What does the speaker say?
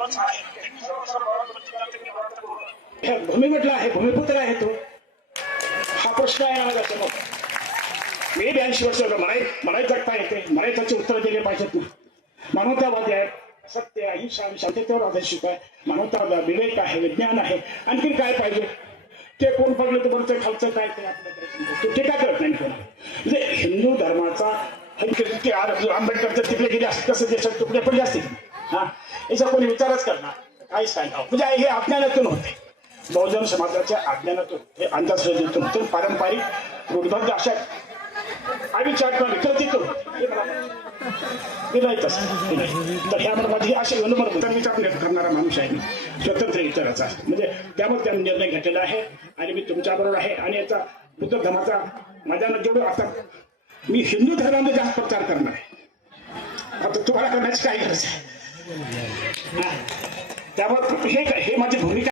सर्वच आहे आहे भूमिपुत्र आहे तो. हा प्रश्न आहे ना समोर. मी ब्याऐंशी वर्ष मनाई मनाई जगता येते. मनाई त्याचे उत्तर दिले पाहिजेत ना. मानवतावादी आहे सत्य अहिंसा आणि शांततेवर आधारित आहे. मानवतावाद विवेक आहे विज्ञान आहे. आणखी काय पाहिजे? ते कोण पडलं तर बरं खालचं काय ते आपल्याकडे समजतं. तो टीका करत नाही कोण? म्हणजे हिंदू धर्माचा हे ते आंबेडकरच्या तिकडे गेले असते तसं देशात तुकडे पडले असतील हा? याचा कोणी विचारच करणार. काहीच काय नव्हतं. म्हणजे हे अज्ञानातून होते. बहुजन समाजाच्या अज्ञानातून हे अंधश्रद्धेतून होते पारंपरिक रूढबद्ध अशा अविचार विकृतीतून हे तर ह्यामध्ये माझी अशी अनुमत तर विचार करणारा माणूस आहे मी. स्वतंत्र विचाराचा म्हणजे त्यामुळे त्यांनी निर्णय घेतलेला आहे आणि मी तुमच्याबरोबर आहे आणि याचा बुद्ध धर्माचा माझ्या जेवढं आता मी हिंदू धर्मामध्ये जास्त प्रचार करणार आहे. आता तुम्हाला करण्याची काय गरज आहे. त्यामुळे हे हे माझी भूमिका